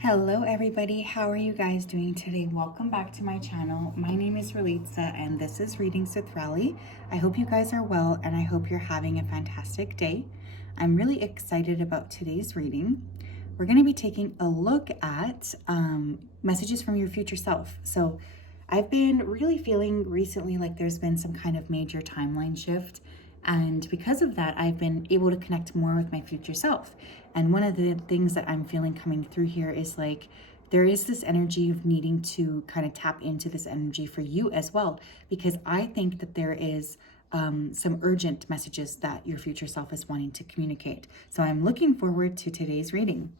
Hello everybody, how are you guys doing today? Welcome back to my channel. My name is Relitza and this is Readings with Rally. I hope you guys are well and I hope you're having a fantastic day. I'm really excited about today's reading. We're going to be taking a look at messages from your future self. So I've been really feeling recently like there's been some kind of major timeline shift. And because of that, I've been able to connect more with my future self. And one of the things that I'm feeling coming through here is like, there is this energy of needing to kind of tap into this energy for you as well, because I think that there is some urgent messages that your future self is wanting to communicate. So I'm looking forward to today's reading.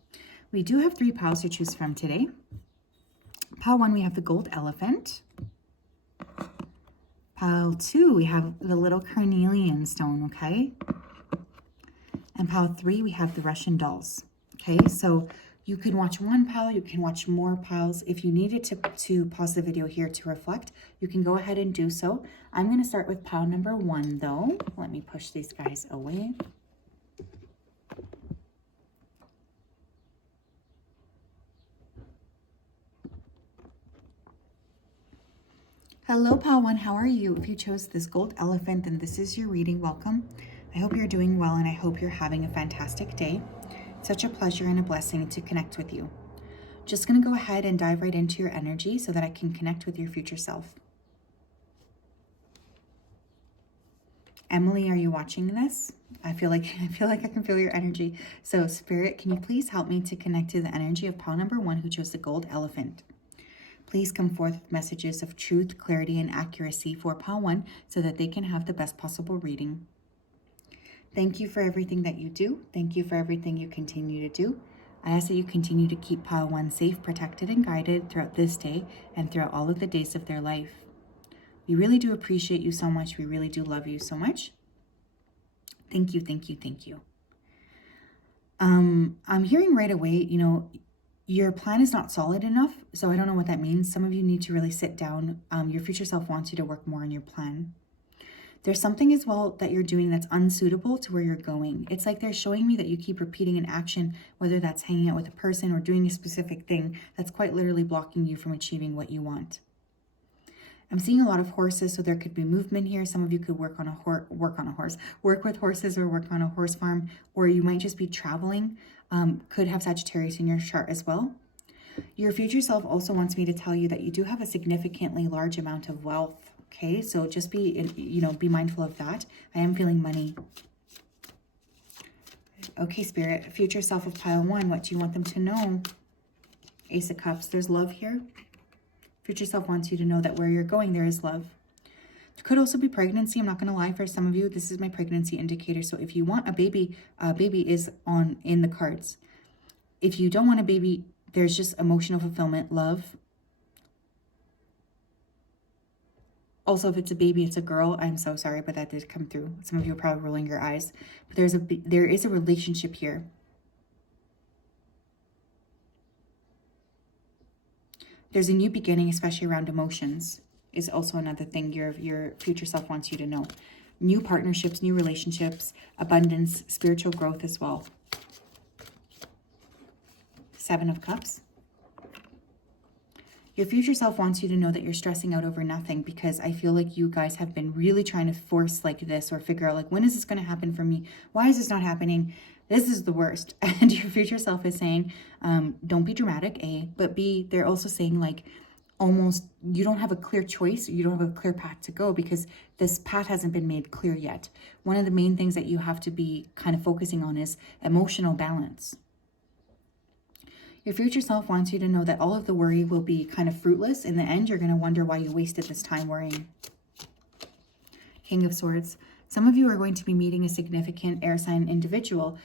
We do have 3 piles to choose from today. Pile 1, we have the gold elephant. Pile 2, we have the little carnelian stone, okay? And pile 3, we have the Russian dolls, okay? So you can watch one pile, you can watch more piles. If you needed to pause the video here to reflect, you can go ahead and do so. I'm going to start with pile number 1, though. Let me push these guys away. Hello, pile 1, how are you? If you chose this gold elephant, then this is your reading. Welcome. I hope you're doing well and I hope you're having a fantastic day. Such a pleasure and a blessing to connect with you. Just going to go ahead and dive right into your energy so that I can connect with your future self. Emily, are you watching this? I feel like I can feel your energy. So Spirit, can you please help me to connect to the energy of pile number 1 who chose the gold elephant? Please come forth with messages of truth, clarity, and accuracy for pile 1 so that they can have the best possible reading. Thank you for everything that you do. Thank you for everything you continue to do. I ask that you continue to keep pile 1 safe, protected, and guided throughout this day and throughout all of the days of their life. We really do appreciate you so much. We really do love you so much. Thank you, thank you, thank you. I'm hearing right away, your plan is not solid enough, so I don't know what that means. Some of you need to really sit down. Your future self wants you to work more on your plan. There's something as well that you're doing that's unsuitable to where you're going. It's like they're showing me that you keep repeating an action, whether that's hanging out with a person or doing a specific thing that's quite literally blocking you from achieving what you want. I'm seeing a lot of horses, so there could be movement here. Some of you could work with horses or work on a horse farm, or you might just be traveling. Could have Sagittarius in your chart as well. Your future self also wants me to tell you that you do have a significantly large amount of wealth. Okay, so just be mindful of that. I am feeling money. Okay, Spirit, future self of pile 1, what do you want them to know? Ace of Cups, there's love here. Future self wants you to know that where you're going, there is love. It could also be pregnancy. I'm not going to lie, for some of you, this is my pregnancy indicator. So if you want a baby is in the cards. If you don't want a baby, there's just emotional fulfillment, love. Also, if it's a baby, it's a girl. I'm so sorry, but that did come through. Some of you are probably rolling your eyes. But there is a relationship here. There's a new beginning, especially around emotions, is also another thing your future self wants you to know. New partnerships, new relationships, abundance, spiritual growth as well. 7 of Cups. Your future self wants you to know that you're stressing out over nothing, because I feel like you guys have been really trying to force like this or figure out like, when is this going to happen for me? Why is this not happening? This is the worst. And your future self is saying, don't be dramatic, A, but B, they're also saying like, almost you don't have a clear choice. You don't have a clear path to go because this path hasn't been made clear yet. One of the main things that you have to be kind of focusing on is emotional balance. Your future self wants you to know that all of the worry will be kind of fruitless. In the end, you're going to wonder why you wasted this time worrying. King of Swords. Some of you are going to be meeting a significant air sign individual.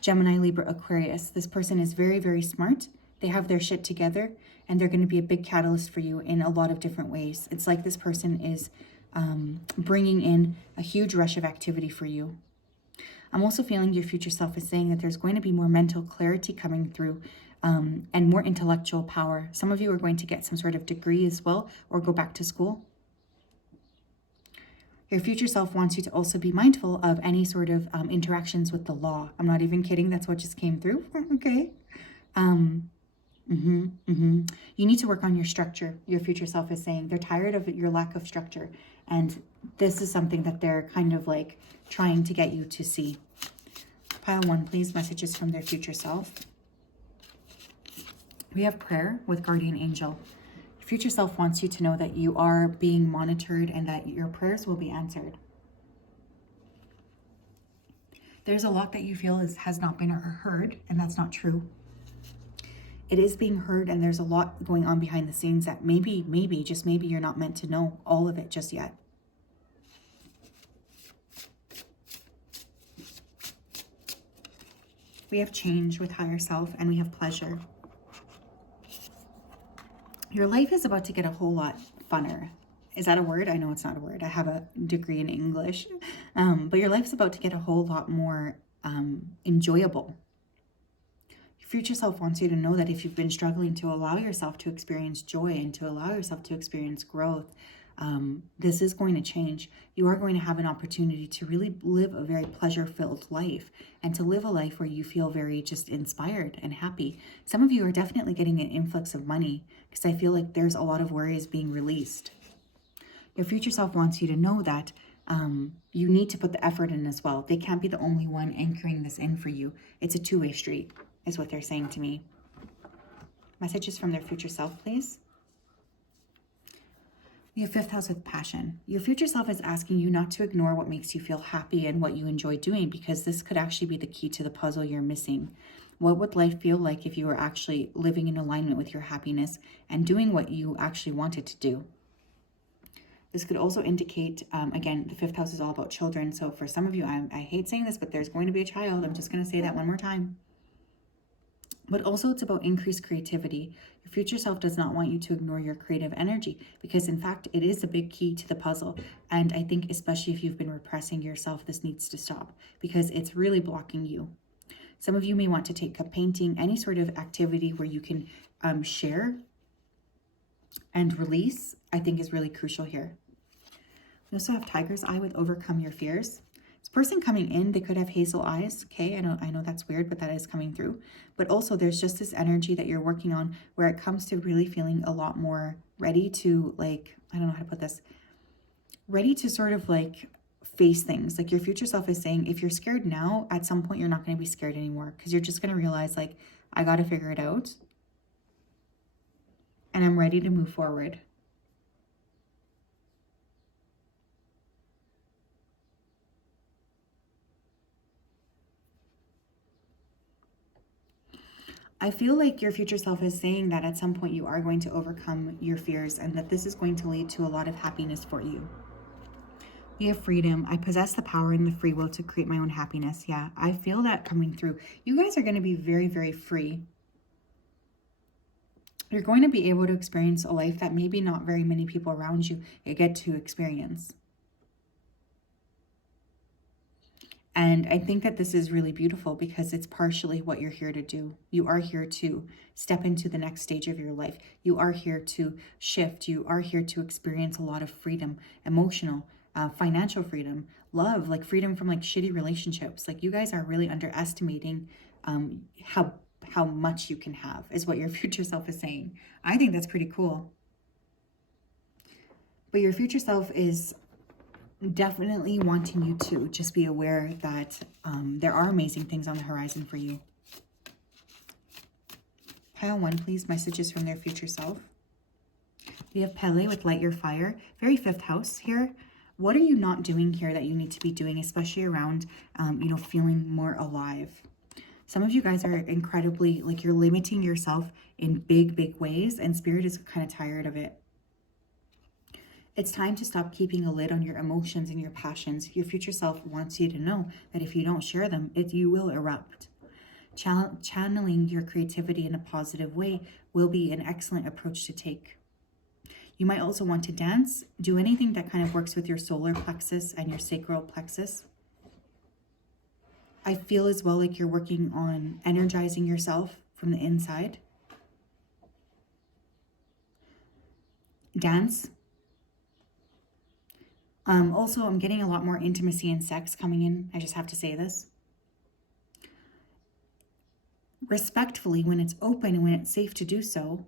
Gemini, Libra, Aquarius. This person is very, very smart. They have their shit together and they're going to be a big catalyst for you in a lot of different ways. It's like this person is bringing in a huge rush of activity for you. I'm also feeling your future self is saying that there's going to be more mental clarity coming through and more intellectual power. Some of you are going to get some sort of degree as well or go back to school. Your future self wants you to also be mindful of any sort of interactions with the law. I'm not even kidding. That's what just came through. Okay. You need to work on your structure. Your future self is saying they're tired of your lack of structure. And this is something that they're kind of like trying to get you to see. Pile 1, please. Messages from their future self. We have prayer with guardian angel. Your future self wants you to know that you are being monitored and that your prayers will be answered. There's a lot that you feel has not been heard, and that's not true. It is being heard, and there's a lot going on behind the scenes that maybe, just maybe you're not meant to know all of it just yet. We have change with higher self, and we have pleasure. Your life is about to get a whole lot funner. Is that a word? I know it's not a word. I have a degree in English. But your life's about to get a whole lot more enjoyable. Your future self wants you to know that if you've been struggling to allow yourself to experience joy and to allow yourself to experience growth, this is going to change. You are going to have an opportunity to really live a very pleasure-filled life and to live a life where you feel very just inspired and happy. Some of you are definitely getting an influx of money because I feel like there's a lot of worries being released. Your future self wants you to know that you need to put the effort in as well. They can't be the only one anchoring this in for you. It's a two-way street, is what they're saying to me. Messages from their future self, please. We have 5th house with passion. Your future self is asking you not to ignore what makes you feel happy and what you enjoy doing, because this could actually be the key to the puzzle you're missing. What would life feel like if you were actually living in alignment with your happiness and doing what you actually wanted to do? This could also indicate, again, the 5th house is all about children. So for some of you, I hate saying this, but there's going to be a child. I'm just going to say that one more time. But also it's about increased creativity. Your future self does not want you to ignore your creative energy because in fact, it is a big key to the puzzle. And I think especially if you've been repressing yourself, this needs to stop because it's really blocking you. Some of you may want to take up painting, any sort of activity where you can share and release, I think is really crucial here. We also have Tiger's Eye with overcome your fears. This person coming in, they could have hazel eyes. Okay, I know that's weird, but that is coming through. But also there's just this energy that you're working on where it comes to really feeling a lot more ready to, like, I don't know how to put this, ready to sort of like face things. Like your future self is saying, if you're scared now, at some point you're not going to be scared anymore because you're just going to realize like, I got to figure it out and I'm ready to move forward. I feel like your future self is saying that at some point you are going to overcome your fears and that this is going to lead to a lot of happiness for you. We have freedom. I possess the power and the free will to create my own happiness. Yeah, I feel that coming through. You guys are going to be very, very free. You're going to be able to experience a life that maybe not very many people around you get to experience. And I think that this is really beautiful because it's partially what you're here to do. You are here to step into the next stage of your life. You are here to shift. You are here to experience a lot of freedom, emotional, financial freedom, love, like freedom from like shitty relationships. Like you guys are really underestimating how much you can have is what your future self is saying. I think that's pretty cool. But your future self is definitely wanting you to just be aware that there are amazing things on the horizon for you. Pile 1, please. Messages from their future self. We have Pele with Light Your Fire. Very 5th house here. What are you not doing here that you need to be doing, especially around, feeling more alive? Some of you guys are incredibly, like you're limiting yourself in big, big ways and Spirit is kind of tired of it. It's time to stop keeping a lid on your emotions and your passions. Your future self wants you to know that if you don't share them, you will erupt. Channeling your creativity in a positive way will be an excellent approach to take. You might also want to dance, do anything that kind of works with your solar plexus and your sacral plexus. I feel as well like you're working on energizing yourself from the inside. Dance. Also, I'm getting a lot more intimacy and sex coming in. I just have to say this. Respectfully, when it's open and when it's safe to do so,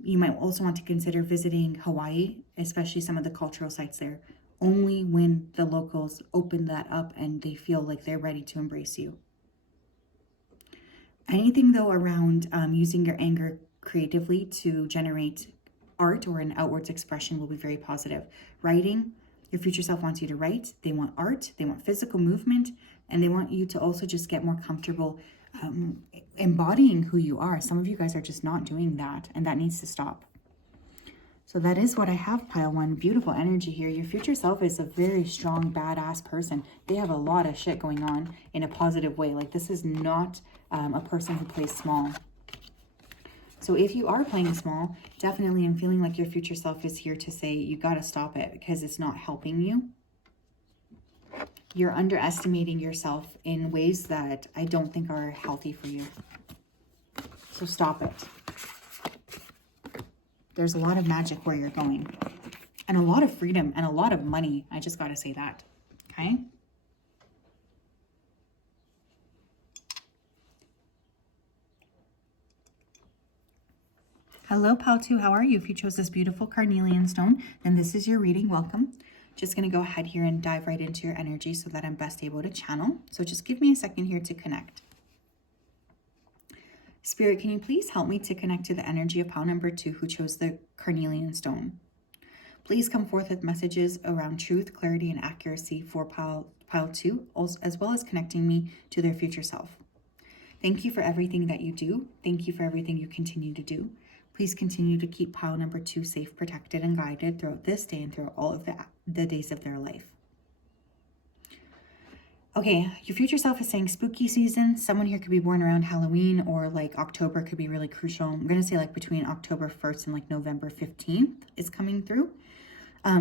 you might also want to consider visiting Hawaii, especially some of the cultural sites there, only when the locals open that up and they feel like they're ready to embrace you. Anything though around using your anger creatively to generate art or an outwards expression will be very positive. Writing, your future self wants you to write. They want art, they want physical movement, and they want you to also just get more comfortable embodying who you are. Some of you guys are just not doing that, and that needs to stop. So that is what I have, pile one. Beautiful energy here. Your future self is a very strong, badass person. They have a lot of shit going on in a positive way. Like, this is not a person who plays small. So if you are playing small, definitely I'm feeling like your future self is here to say you got to stop it because it's not helping you. You're underestimating yourself in ways that I don't think are healthy for you. So stop it. There's a lot of magic where you're going. And a lot of freedom and a lot of money. I just got to say that. Okay? Hello, Pal 2. How are you? If you chose this beautiful carnelian stone, then this is your reading. Welcome. Just going to go ahead here and dive right into your energy so that I'm best able to channel. So just give me a second here to connect. Spirit, can you please help me to connect to the energy of pile number 2 who chose the carnelian stone? Please come forth with messages around truth, clarity, and accuracy for pile 2, as well as connecting me to their future self. Thank you for everything that you do. Thank you for everything you continue to do. Please continue to keep pile number 2 safe, protected, and guided throughout this day and throughout all of the days of their life. Okay, your future self is saying spooky season. Someone here could be born around Halloween, or like October could be really crucial. I'm going to say like between October 1st and like November 15th is coming through.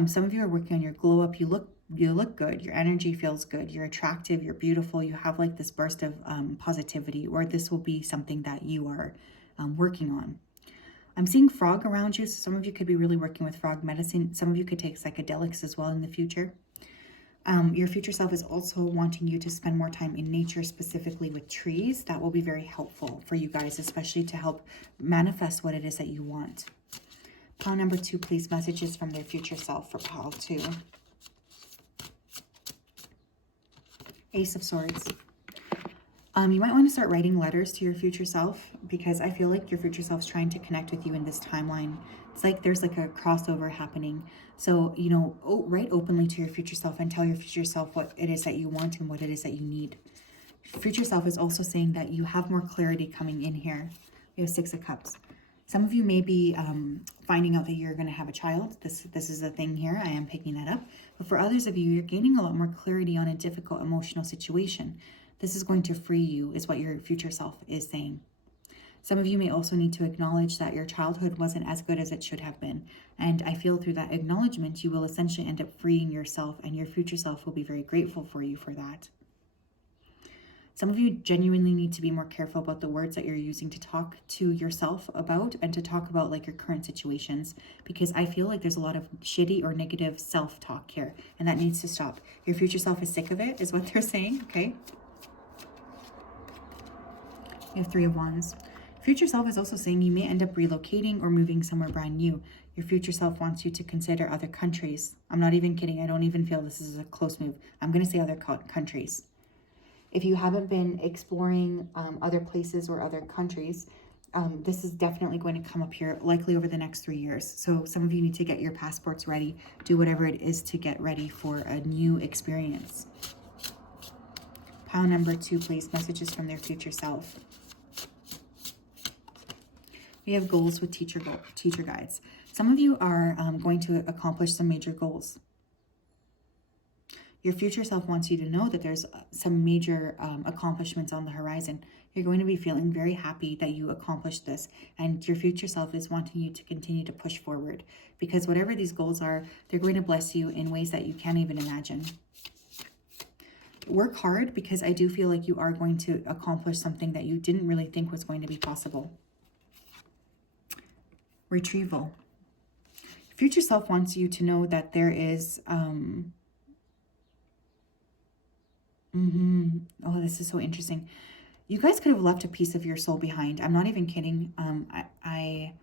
Some of you are working on your glow up. You look good. Your energy feels good. You're attractive. You're beautiful. You have like this burst of positivity, or this will be something that you are working on. I'm seeing frog around you. So some of you could be really working with frog medicine. Some of you could take psychedelics as well in the future. Your future self is also wanting you to spend more time in nature, specifically with trees. That will be very helpful for you guys, especially to help manifest what it is that you want. Pile number 2, please, messages from their future self for pile 2. Ace of Swords. You might want to start writing letters to your future self, because I feel like your future self is trying to connect with you in this timeline. It's like there's like a crossover happening. So, you know, write openly to your future self and tell your future self what it is that you want and what it is that you need. Future self is also saying that you have more clarity coming in here. We have 6 of Cups. Some of you may be finding out that you're going to have a child. This is a thing here. I am picking that up. But for others of you, you're gaining a lot more clarity on a difficult emotional situation. This is going to free you, is what your future self is saying. Some of you may also need to acknowledge that your childhood wasn't as good as it should have been. And I feel through that acknowledgement, you will essentially end up freeing yourself, and your future self will be very grateful for you for that. Some of you genuinely need to be more careful about the words that you're using to talk to yourself about, and to talk about like your current situations, because I feel like there's a lot of shitty or negative self-talk here, and that needs to stop. Your future self is sick of it, is what they're saying, okay? You have 3 of Wands. Future self is also saying you may end up relocating or moving somewhere brand new. Your future self wants you to consider other countries. I'm not even kidding. I don't even feel this is a close move. I'm going to say other countries. If you haven't been exploring other places or other countries, this is definitely going to come up here, likely over the next 3 years. So some of you need to get your passports ready. Do whatever it is to get ready for a new experience. Pile number 2, please. Messages from their future self. We have goals with teacher guides. Some of you are going to accomplish some major goals. Your future self wants you to know that there's some major accomplishments on the horizon. You're going to be feeling very happy that you accomplished this, and your future self is wanting you to continue to push forward, because whatever these goals are, they're going to bless you in ways that you can't even imagine. Work hard, because I do feel like you are going to accomplish something that you didn't really think was going to be possible. Retrieval. Future self wants you to know that there is oh, this is so interesting. You guys could have left a piece of your soul behind. I'm not even kidding. I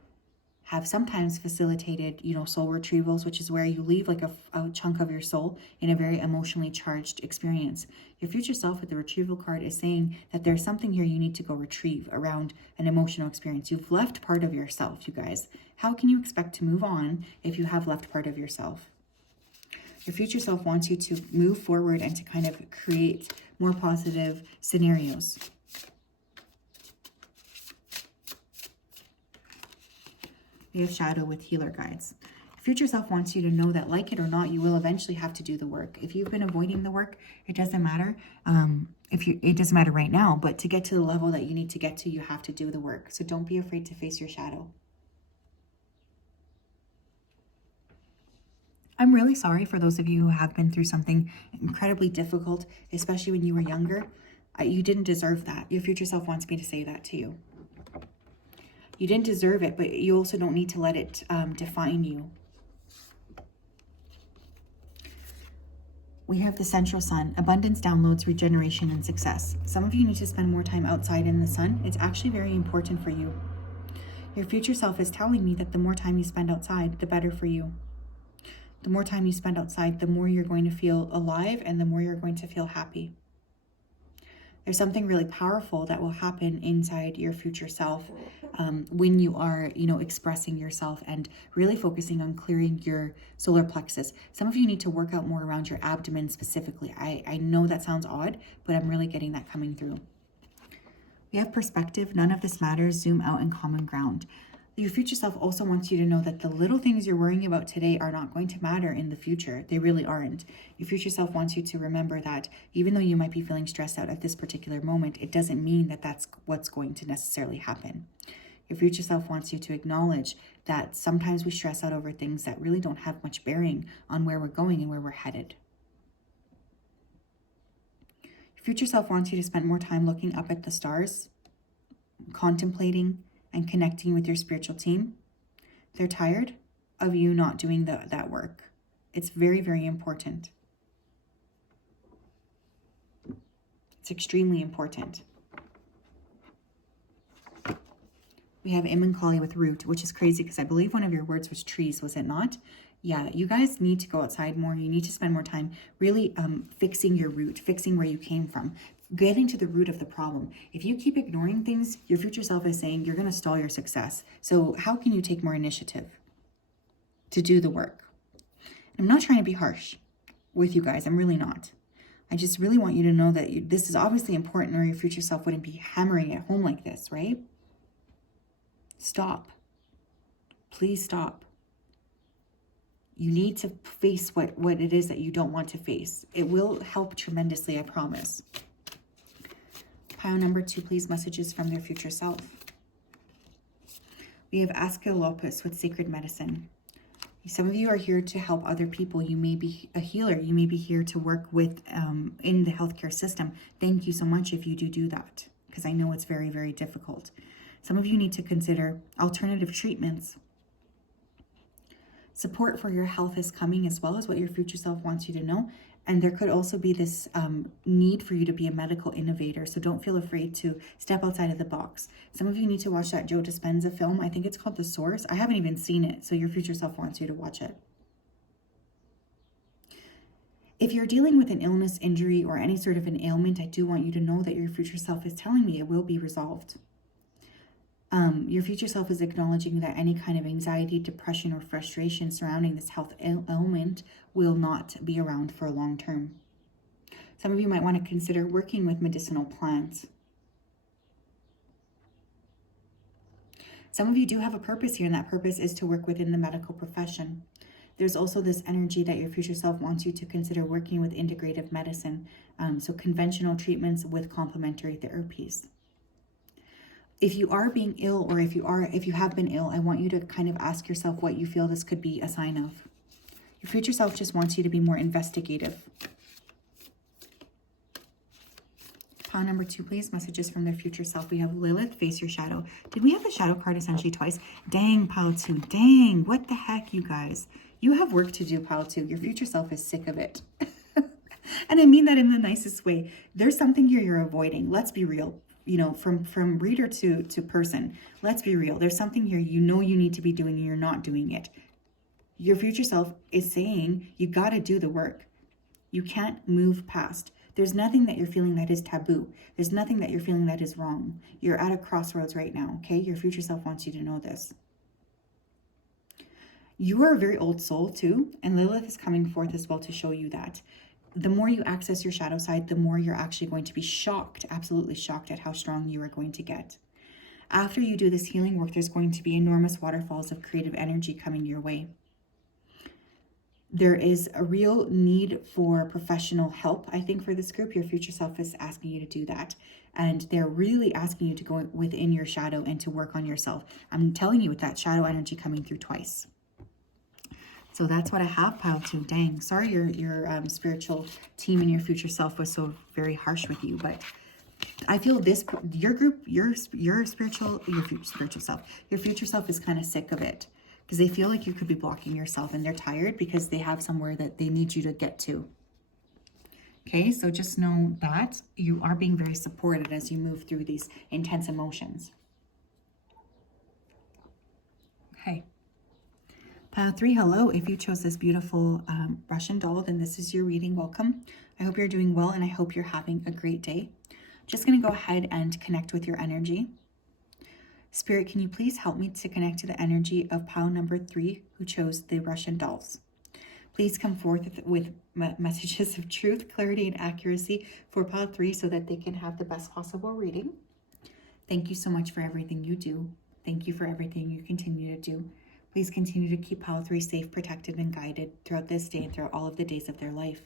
have sometimes facilitated, soul retrievals, which is where you leave like a chunk of your soul in a very emotionally charged experience. Your future self with the retrieval card is saying that there's something here you need to go retrieve around an emotional experience. You've left part of yourself, you guys. How can you expect to move on if you have left part of yourself? Your future self wants you to move forward and to kind of create more positive scenarios. We have shadow with healer guides. Your future self wants you to know that, like it or not, you will eventually have to do the work. If you've been avoiding the work, it doesn't matter. It doesn't matter right now, but to get to the level that you need to get to, you have to do the work. So don't be afraid to face your shadow. I'm really sorry for those of you who have been through something incredibly difficult, especially when you were younger. You didn't deserve that. Your future self wants me to say that to you. You didn't deserve it, but you also don't need to let it define you. We have the central sun, abundance, downloads, regeneration, and success. Some of you need to spend more time outside in the sun. It's actually very important for you. Your future self is telling me that the more time you spend outside, the better for you. The more time you spend outside, the more you're going to feel alive and the more you're going to feel happy. There's something really powerful that will happen inside your future self when you are, expressing yourself and really focusing on clearing your solar plexus. Some of you need to work out more around your abdomen specifically. I know that sounds odd, but I'm really getting that coming through. We have perspective. None of this matters. Zoom out and common ground. Your future self also wants you to know that the little things you're worrying about today are not going to matter in the future. They really aren't. Your future self wants you to remember that even though you might be feeling stressed out at this particular moment, it doesn't mean that that's what's going to necessarily happen. Your future self wants you to acknowledge that sometimes we stress out over things that really don't have much bearing on where we're going and where we're headed. Your future self wants you to spend more time looking up at the stars, contemplating, and connecting with your spiritual team. They're tired of you not doing that work. It's very, very important. It's extremely important. We have Imankali with root, which is crazy because I believe one of your words was trees, was it not? Yeah, you guys need to go outside more. You need to spend more time really fixing your root, fixing where you came from, getting to the root of the problem. If you keep ignoring things, your future self is saying you're going to stall your success. So how can you take more initiative to do the work? I'm not trying to be harsh with you guys. I'm really not. I just really want you to know that this is obviously important, or your future self wouldn't be hammering it home like this, right? Stop. Please stop. You need to face what it is that you don't want to face. It will help tremendously, I promise. Pile number 2, please, messages from their future self. We have Asclepius with sacred medicine. Some of you are here to help other people. You may be a healer. You may be here to work with in the healthcare system. Thank you so much if you do that, because I know it's very, very difficult. Some of you need to consider alternative treatments. Support for your health is coming, as well as what your future self wants you to know. And there could also be this need for you to be a medical innovator. So don't feel afraid to step outside of the box. Some of you need to watch that Joe Dispenza film. I think it's called The Source. I haven't even seen it. So your future self wants you to watch it. If you're dealing with an illness, injury, or any sort of an ailment, I do want you to know that your future self is telling me it will be resolved. Your future self is acknowledging that any kind of anxiety, depression, or frustration surrounding this health ailment will not be around for long term. Some of you might want to consider working with medicinal plants. Some of you do have a purpose here, and that purpose is to work within the medical profession. There's also this energy that your future self wants you to consider working with integrative medicine, so conventional treatments with complementary therapies. If you are being ill, or if you have been ill, I want you to kind of ask yourself what you feel this could be a sign of. Your future self just wants you to be more investigative. Pile number 2, please. Messages from their future self. We have Lilith, face your shadow. Did we have the shadow card essentially twice? Dang, pile 2. Dang, what the heck, you guys? You have work to do, pile 2. Your future self is sick of it. And I mean that in the nicest way. There's something here you're avoiding. Let's be real. you know, from reader to person, let's be real. There's something here you know you need to be doing and you're not doing it. Your future self is saying you got to do the work. You can't move past. There's nothing that you're feeling that is taboo. There's nothing that you're feeling that is wrong. You're at a crossroads right now, okay? Your future self wants you to know this. You are a very old soul too, and Lilith is coming forth as well to show you that. The more you access your shadow side, the more you're actually going to be shocked, absolutely shocked at how strong you are going to get. After you do this healing work, there's going to be enormous waterfalls of creative energy coming your way. There is a real need for professional help, I think, for this group. Your future self is asking you to do that. And they're really asking you to go within your shadow and to work on yourself. I'm telling you, with that shadow energy coming through twice. So that's what I have, pile 2. Dang, sorry your spiritual team and your future self was so very harsh with you, but I feel this, your group, your future self is kind of sick of it because they feel like you could be blocking yourself, and they're tired because they have somewhere that they need you to get to. Okay, so just know that you are being very supported as you move through these intense emotions. Okay. Pile 3, hello. If you chose this beautiful Russian doll, then this is your reading. Welcome. I hope you're doing well, and I hope you're having a great day. Just going to go ahead and connect with your energy. Spirit, can you please help me to connect to the energy of pile number 3, who chose the Russian dolls? Please come forth with messages of truth, clarity, and accuracy for pile 3 so that they can have the best possible reading. Thank you so much for everything you do. Thank you for everything you continue to do. Please continue to keep pile 3 safe, protected, and guided throughout this day and throughout all of the days of their life.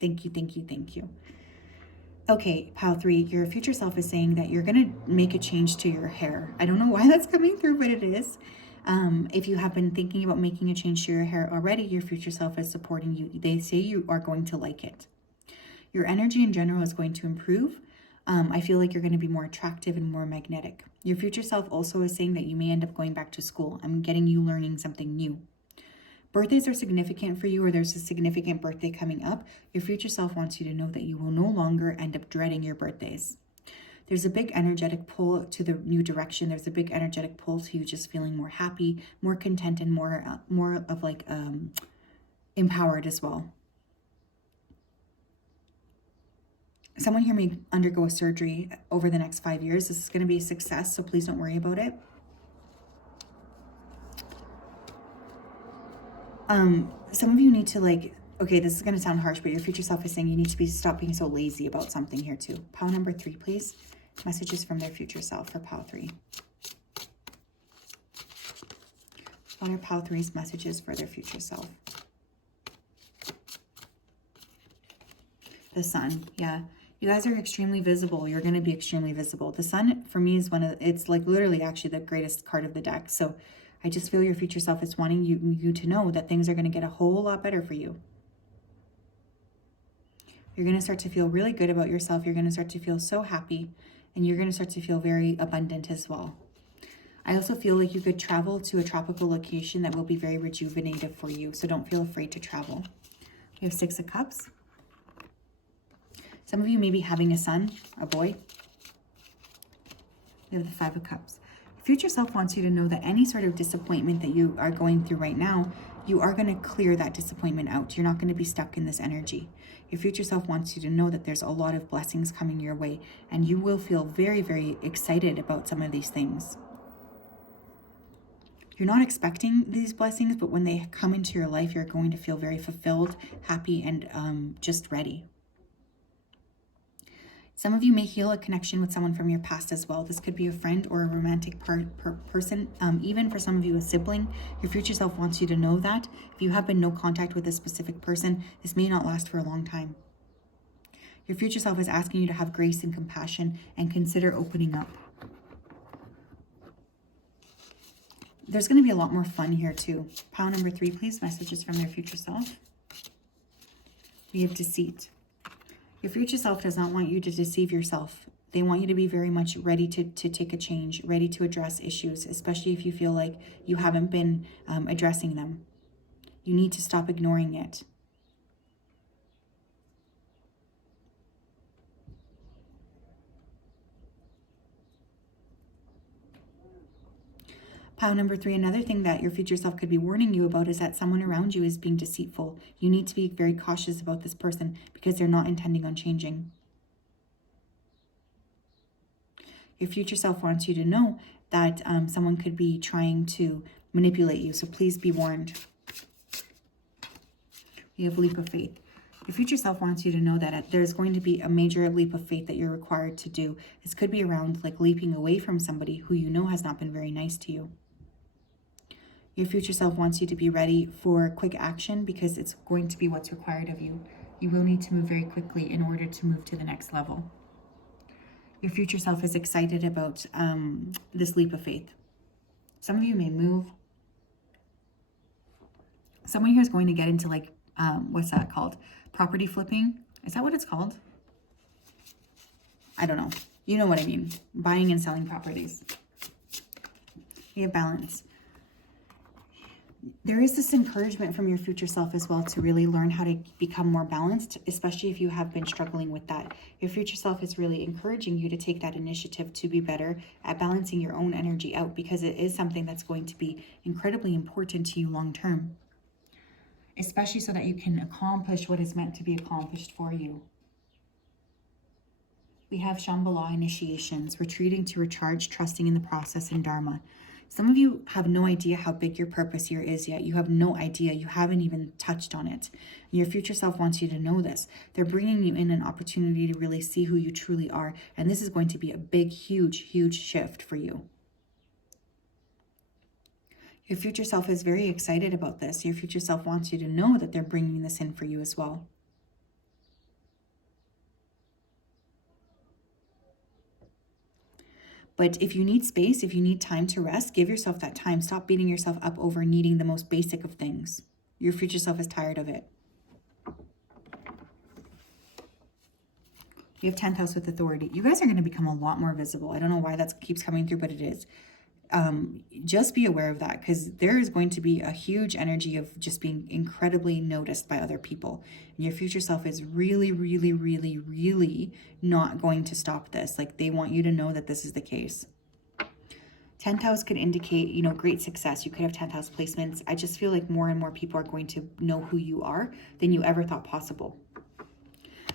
Thank you, thank you, thank you. Okay, pile 3, your future self is saying that you're going to make a change to your hair. I don't know why that's coming through, but it is. If you have been thinking about making a change to your hair already, your future self is supporting you. They say you are going to like it. Your energy in general is going to improve. I feel like you're going to be more attractive and more magnetic. Your future self also is saying that you may end up going back to school. I'm getting you learning something new. Birthdays are significant for you, or there's a significant birthday coming up. Your future self wants you to know that you will no longer end up dreading your birthdays. There's a big energetic pull to the new direction. There's a big energetic pull to you just feeling more happy, more content, and more of like empowered as well. Someone here may undergo a surgery over the next 5 years. This is going to be a success, so please don't worry about it. Some of you need to okay, this is going to sound harsh, but your future self is saying you need to stop being so lazy about something here too. Pile number 3, please. Messages from their future self for pile 3. What are pile 3's messages for their future self? The sun, yeah. You guys are extremely visible. You're going to be extremely visible. The sun, for me, is it's like literally actually the greatest card of the deck. So I just feel your future self is wanting you to know that things are going to get a whole lot better for you. You're going to start to feel really good about yourself. You're going to start to feel so happy, and you're going to start to feel very abundant as well. I also feel like you could travel to a tropical location that will be very rejuvenative for you. So don't feel afraid to travel. We have 6 of Cups. Some of you may be having a son, a boy. We have the 5 of Cups. Your future self wants you to know that any sort of disappointment that you are going through right now, you are going to clear that disappointment out. You're not going to be stuck in this energy. Your future self wants you to know that there's a lot of blessings coming your way, and you will feel very, very excited about some of these things. You're not expecting these blessings, but when they come into your life, you're going to feel very fulfilled, happy, and just ready. Some of you may heal a connection with someone from your past as well. This could be a friend or a romantic person. Even for some of you, a sibling. Your future self wants you to know that. If you have been no contact with a specific person, this may not last for a long time. Your future self is asking you to have grace and compassion and consider opening up. There's going to be a lot more fun here too. Pile number 3, please. Messages from their future self. We have deceit. Your future self does not want you to deceive yourself. They want you to be very much ready to take a change, ready to address issues, especially if you feel like you haven't been addressing them. You need to stop ignoring it. Pile number 3, another thing that your future self could be warning you about is that someone around you is being deceitful. You need to be very cautious about this person because they're not intending on changing. Your future self wants you to know that someone could be trying to manipulate you, so please be warned. We have leap of faith. Your future self wants you to know that there's going to be a major leap of faith that you're required to do. This could be around like leaping away from somebody who you know has not been very nice to you. Your future self wants you to be ready for quick action because it's going to be what's required of you. You will need to move very quickly in order to move to the next level. Your future self is excited about this leap of faith. Some of you may move. Someone here is going to get into like, what's that called? Property flipping? Is that what it's called? I don't know. You know what I mean. Buying and selling properties. You have balance. There is this encouragement from your future self as well to really learn how to become more balanced, especially if you have been struggling with that. Your future self is really encouraging you to take that initiative to be better at balancing your own energy out, because it is something that's going to be incredibly important to you long term, especially so that you can accomplish what is meant to be accomplished for you. We have Shambhala initiations, retreating to recharge, trusting in the process, and Dharma. Some of you have no idea how big your purpose here is yet. You have no idea. You haven't even touched on it. Your future self wants you to know this. They're bringing you in an opportunity to really see who you truly are. And this is going to be a big, huge, huge shift for you. Your future self is very excited about this. Your future self wants you to know that they're bringing this in for you as well. But if you need space, if you need time to rest, give yourself that time. Stop beating yourself up over needing the most basic of things. Your future self is tired of it. You have 10th house with authority. You guys are going to become a lot more visible. I don't know why that keeps coming through, but it is. Just be aware of that, because there is going to be a huge energy of just being incredibly noticed by other people. And your future self is really, really, really, really not going to stop this. Like, they want you to know that this is the case. 10th house could indicate, you know, great success. You could have 10th house placements. I just feel like more and more people are going to know who you are than you ever thought possible.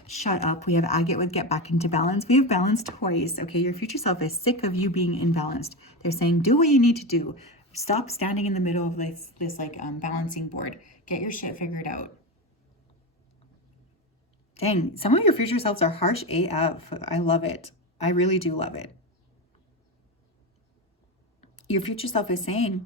Shut up. We have agate with get back into balance. We have balance twice. Okay, your future self is sick of you being imbalanced. They're saying, do what you need to do. Stop standing in the middle of this balancing board. Get your shit figured out. Dang, some of your future selves are harsh AF. I love it. I really do love it. Your future self is saying,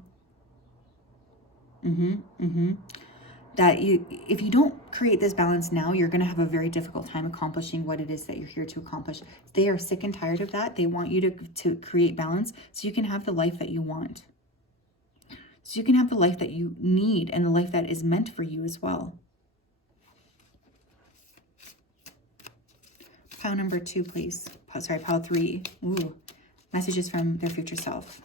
that if you don't create this balance now, you're going to have a very difficult time accomplishing what it is that you're here to accomplish. They are sick and tired of that. They want you to create balance so you can have the life that you want. So you can have the life that you need and the life that is meant for you as well. Pile number 2, please. Pile 3. Ooh, messages from their future self.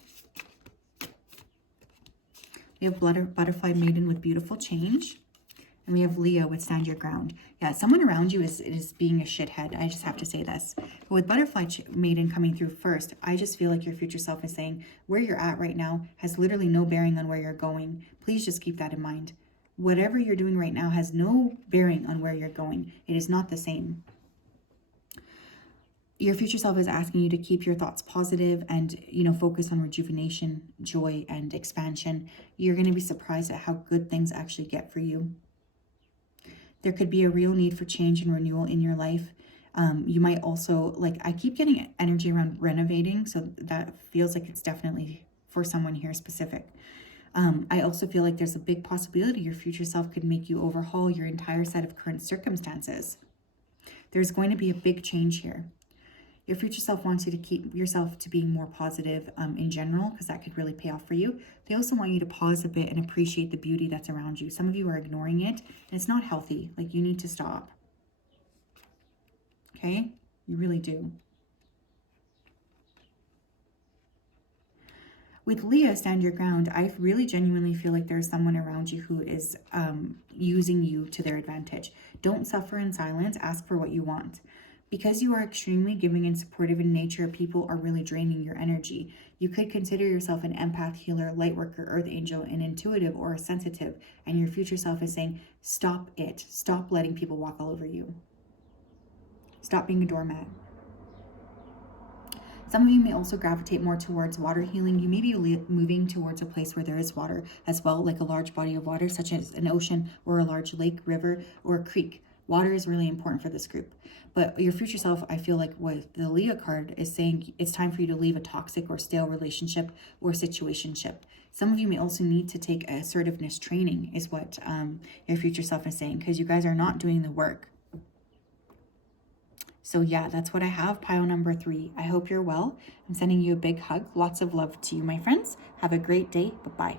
We have butterfly maiden with beautiful change. And we have Leo with stand your ground. Yeah, someone around you is being a shithead. I just have to say this. But with butterfly maiden coming through first, I just feel like your future self is saying where you're at right now has literally no bearing on where you're going. Please just keep that in mind. Whatever you're doing right now has no bearing on where you're going. It is not the same. Your future self is asking you to keep your thoughts positive and, you know, focus on rejuvenation, joy, and expansion. You're going to be surprised at how good things actually get for you. There could be a real need for change and renewal in your life. You might also, I keep getting energy around renovating, so that feels like it's definitely for someone here specific. I also feel like there's a big possibility your future self could make you overhaul your entire set of current circumstances. There's going to be a big change here. Your future self wants you to keep yourself to being more positive in general, because that could really pay off for you. They also want you to pause a bit and appreciate the beauty that's around you. Some of you are ignoring it, and it's not healthy. You need to stop. Okay? You really do. With Leo, stand your ground. I really genuinely feel like there's someone around you who is using you to their advantage. Don't suffer in silence. Ask for what you want. Because you are extremely giving and supportive in nature, people are really draining your energy. You could consider yourself an empath, healer, light worker, earth angel, an intuitive, or a sensitive, and your future self is saying, stop it. Stop letting people walk all over you. Stop being a doormat. Some of you may also gravitate more towards water healing. You may be moving towards a place where there is water as well, like a large body of water, such as an ocean or a large lake, river, or a creek. Water is really important for this group. But your future self, I feel like with the Leo card, is saying it's time for you to leave a toxic or stale relationship or situationship. Some of you may also need to take assertiveness training, is what your future self is saying, because you guys are not doing the work. So yeah, that's what I have, pile number 3. I hope you're well. I'm sending you a big hug. Lots of love to you, my friends. Have a great day. Bye-bye.